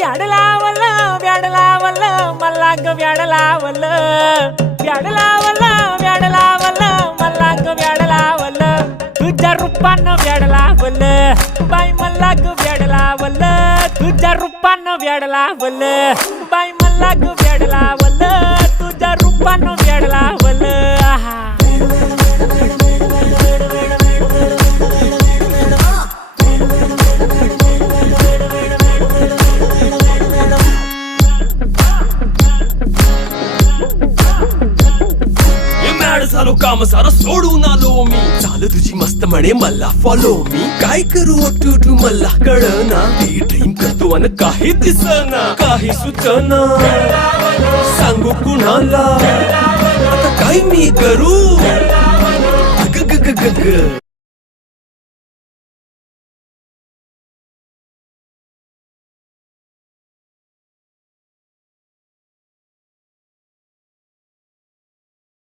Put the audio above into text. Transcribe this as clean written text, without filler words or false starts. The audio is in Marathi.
व्याड लावलं व्याड लावलं मला ग व्याड लावलं व्याड लावलं व्याड लावलं मला ग व्याड लावलं तुझ्या रूपानं व्याड लावलं बाई मला ग व्याड लावलं तुझ्या रूपानं व्याड लावलं बाई मला ग व्याड लावलं तुझ्या रूपानं व्याड लावलं आहा झालो काम सारा सोडून आलो मी चाल तुझी मस्त म्हणे मला फॉलो मी काय करू टू मला कळना ती ड्रीम करतो अन काही दिसना काही सुचना सांगू कुणाला आता काय मी करू ग ग ग ग ग